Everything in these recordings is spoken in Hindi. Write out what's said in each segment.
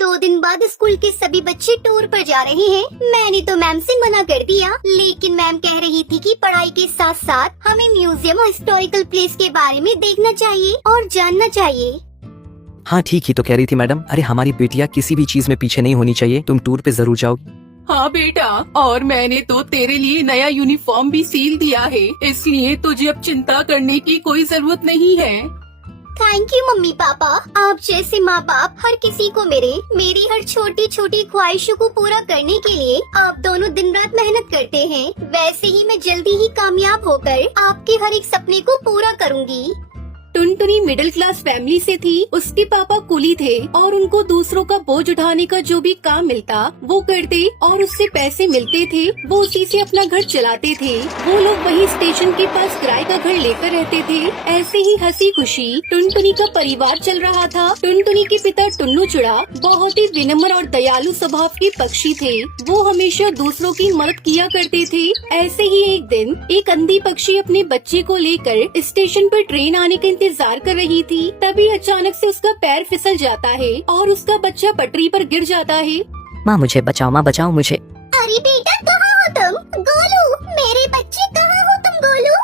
2 दिन बाद स्कूल के सभी बच्चे टूर पर जा रहे हैं। मैंने तो मैम से मना कर दिया, लेकिन मैम कह रही थी कि पढ़ाई के साथ साथ हमें म्यूजियम और हिस्टोरिकल प्लेस के बारे में देखना चाहिए और जानना चाहिए। हाँ ठीक ही तो कह रही थी मैडम। अरे हमारी बेटियाँ किसी भी चीज में पीछे नहीं होनी चाहिए। तुम टूर पे जरूर जाओगी। हाँ बेटा, और मैंने तो तेरे लिए नया यूनिफॉर्म भी सील दिया है, इसलिए तुझे अब चिंता करने की कोई जरूरत नहीं है। Thank you mummy papa. आप जैसे माँ बाप हर किसी को मेरी हर छोटी छोटी ख्वाहिशों को पूरा करने के लिए आप दोनों दिन रात मेहनत करते हैं। वैसे ही मैं जल्दी ही कामयाब होकर आपके हर एक सपने को पूरा करूँगी। टुनटुनी मिडिल क्लास फैमिली से थी। उसके पापा कुली थे और उनको दूसरों का बोझ उठाने का जो भी काम मिलता वो करते और उससे पैसे मिलते थे वो उसी से अपना घर चलाते थे। वो लोग वही स्टेशन के पास किराए का घर लेकर रहते थे। ऐसे ही हंसी खुशी टुनटुनी का परिवार चल रहा था। टुनटुनी के पिता टुन्नू चुड़ा बहुत ही विनम्र और दयालु स्वभाव के पक्षी थे। वो हमेशा दूसरों की मदद किया करते थे। ऐसे ही एक दिन एक अंधी पक्षी अपने बच्चे को लेकर स्टेशन पर ट्रेन आने का इंतजार कर रही थी। तभी अचानक से उसका पैर फिसल जाता है और उसका बच्चा पटरी पर गिर जाता है। माँ मुझे बचाओ, माँ बचाओ मुझे। अरे बेटा कहाँ हो तुम? गोलू, मेरे बच्चे कहाँ हो तुम गोलू?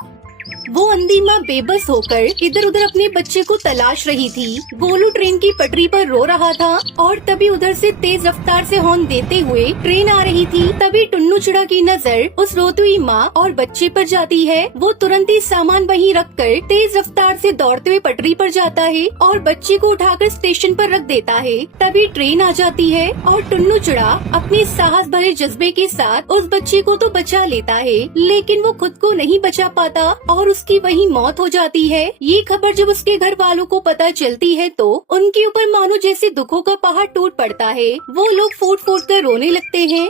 वो अंधी माँ बेबस होकर इधर उधर अपने बच्चे को तलाश रही थी। गोलू ट्रेन की पटरी पर रो रहा था और तभी उधर से तेज रफ्तार से हॉर्न देते हुए ट्रेन आ रही थी। तभी टुन्नू चिड़ा की नजर उस रोती हुई माँ और बच्चे पर जाती है। वो तुरंत ही सामान वहीं रखकर तेज रफ्तार से दौड़ते हुए पटरी पर जाता है और बच्चे को उठाकर स्टेशन पर रख देता है। तभी ट्रेन आ जाती है और टुन्नू चिड़ा अपने साहस भरे जज्बे के साथ उस बच्चे को तो बचा लेता है, लेकिन वो खुद को नहीं बचा पाता और उसकी वही मौत हो जाती है। ये खबर जब उसके घर वालों को पता चलती है तो उनके ऊपर मानो जैसे दुखों का पहाड़ टूट पड़ता है। वो लोग फूट फूट कर रोने लगते हैं।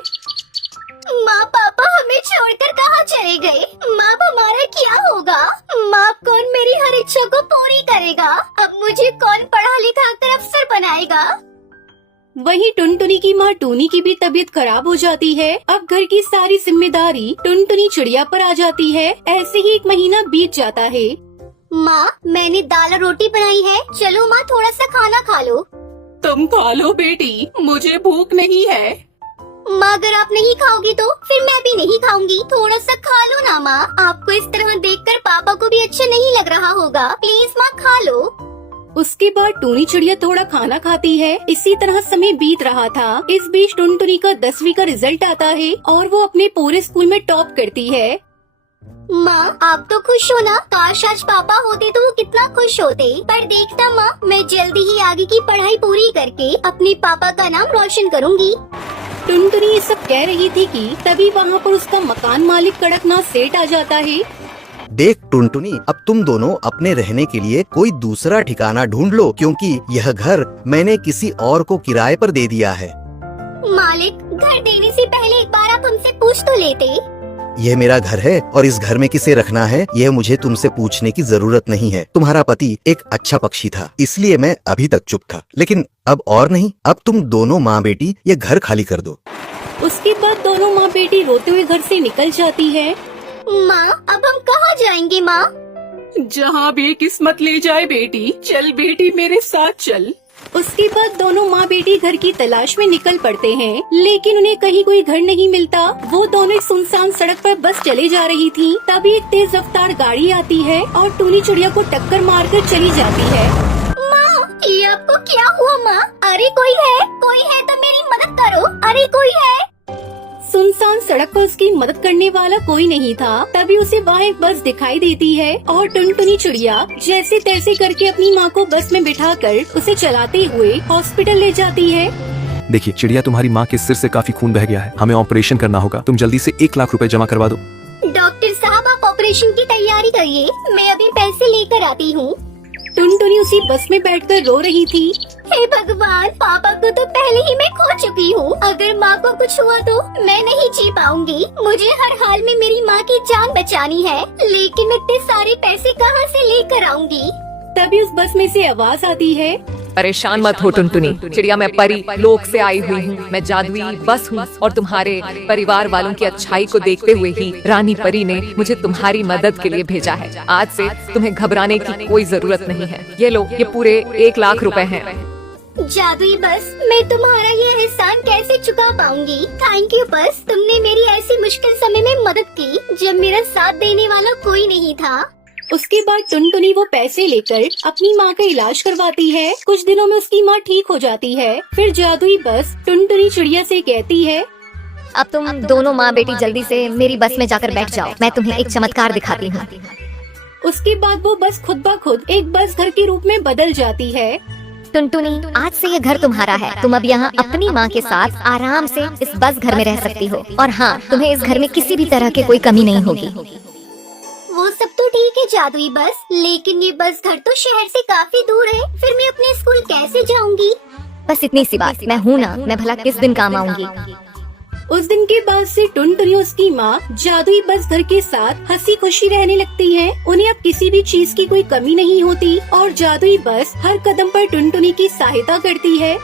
माँ पापा हमें छोड़कर कहाँ चले गए? माँ हमारा क्या होगा? माँ कौन मेरी हर इच्छा को पूरी करेगा? अब मुझे कौन पढ़ा लिखा कर अफसर बनाएगा? वहीं टुनटुनी की माँ टूनी की भी तबीयत खराब हो जाती है। अब घर की सारी जिम्मेदारी टुनटुनी चिड़िया पर आ जाती है। ऐसे ही 1 महीना बीत जाता है। माँ मैंने दाल और रोटी बनाई है, चलो माँ थोड़ा सा खाना खा लो। तुम खा लो बेटी, मुझे भूख नहीं है। माँ अगर आप नहीं खाओगी तो फिर मैं भी नहीं खाऊंगी। थोड़ा सा खा लो ना माँ। आपको इस तरह देखकर पापा को भी अच्छा नहीं लग रहा होगा। प्लीज माँ खा लो। उसके बाद टूनी चिड़िया थोड़ा खाना खाती है। इसी तरह समय बीत रहा था। इस बीच टुनटुनी का 10वीं का रिजल्ट आता है और वो अपने पूरे स्कूल में टॉप करती है। माँ आप तो खुश हो ना? काश आज पापा होते तो वो कितना खुश होते। पर देखना माँ, मैं जल्दी ही आगे की पढ़ाई पूरी करके अपने पापा का नाम रोशन करूँगी। टुनटुनी ये सब कह रही थी कि तभी वहाँ पर उसका मकान मालिक कड़कनाथ सेठ आ जाता है। देख टुनटुनी, अब तुम दोनों अपने रहने के लिए कोई दूसरा ठिकाना ढूंढ लो, क्योंकि यह घर मैंने किसी और को किराए पर दे दिया है। मालिक, घर देने से पहले एक बार आप हमसे पूछ तो लेते। यह मेरा घर है और इस घर में किसे रखना है यह मुझे तुमसे पूछने की जरूरत नहीं है। तुम्हारा पति एक अच्छा पक्षी था, इसलिए मैं अभी तक चुप था, लेकिन अब और नहीं। अब तुम दोनों माँ बेटी ये घर खाली कर दो। उसके बाद दोनों माँ बेटी रोते हुए घर से निकल जाती है। माँ अब हम कहाँ जाएंगे माँ? जहाँ भी किस्मत ले जाए बेटी। चल बेटी मेरे साथ चल। उसके बाद दोनों माँ बेटी घर की तलाश में निकल पड़ते हैं, लेकिन उन्हें कहीं कोई घर नहीं मिलता। वो दोनों एक सुनसान सड़क पर बस चले जा रही थी। तभी एक तेज रफ्तार गाड़ी आती है और टूनी चिड़िया को टक्कर मारकर चली जाती है। माँ ये आपको क्या हुआ माँ? अरे कोई है तो मेरी मदद करो। अरे कोई है? सुनसान सड़क पर उसकी मदद करने वाला कोई नहीं था। तभी उसे वहाँ एक बस दिखाई देती है और टुनटुनी चिड़िया जैसे तैसे करके अपनी माँ को बस में बिठाकर उसे चलाते हुए हॉस्पिटल ले जाती है। देखिए चिड़िया, तुम्हारी माँ के सिर से काफी खून बह गया है। हमें ऑपरेशन करना होगा। तुम जल्दी से 1 लाख रुपए जमा करवा दो। डॉक्टर साहब आप ऑपरेशन की तैयारी करिए, मैं अभी पैसे लेकर आती हूँ। टुनटुनी उसी बस में बैठकर रो रही थी। हे भगवान, पापा को तो पहले ही मैं खो चुकी हूँ। अगर माँ को कुछ हुआ तो मैं नहीं जी पाऊंगी। मुझे हर हाल में मेरी माँ की जान बचानी है, लेकिन मैं इतने सारे पैसे कहाँ से लेकर आऊंगी? तभी उस बस में से आवाज आती है। परेशान मत हो टुनटुनी चिड़िया, मैं परी लोक से आई हुई हूँ। मैं जादुई बस हूँ और तुम्हारे परिवार वालों की अच्छाई को देखते हुए ही रानी परी ने मुझे तुम्हारी मदद के लिए भेजा है। आज से तुम्हें घबराने की कोई जरूरत नहीं है। ये लो, ये पूरे 1 लाख रुपए हैं। जादुई बस, मैं तुम्हारा ये एहसान कैसे चुका पाऊंगी। थैंक यू बस, तुमने मेरी ऐसी मुश्किल समय में मदद की जब मेरा साथ देने वाला कोई नहीं था। उसके बाद टुनटुनी वो पैसे लेकर अपनी माँ का इलाज करवाती है। कुछ दिनों में उसकी माँ ठीक हो जाती है। फिर जादुई बस टुनटुनी चिड़िया से कहती है, अब तुम दोनों माँ बेटी जल्दी से मेरी बस में जाकर बैठ जाओ, मैं तुम्हें एक चमत्कार दिखाती हूँ। उसके बाद वो बस खुद ब खुद एक बस घर के रूप में बदल जाती है। टुनटुनी, आज से ये घर तुम्हारा है। तुम अब यहाँ अपनी माँ के साथ आराम से इस बस घर में रह सकती हो। और हाँ, तुम्हें इस घर में किसी भी तरह की कोई कमी नहीं होगी। वो सब तो ठीक है जादुई बस, लेकिन ये बस घर तो शहर से काफी दूर है। फिर मैं अपने स्कूल कैसे जाऊंगी? बस इतनी सी बात, मैं हूँ ना, मैं भला किस दिन काम आऊंगी। उस दिन के बाद से टुनटुनी और उसकी माँ जादुई बस घर के साथ हंसी खुशी रहने लगती हैं। उन्हें अब किसी भी चीज की कोई कमी नहीं होती और जादुई बस हर कदम पर टुनटुनी की सहायता करती है।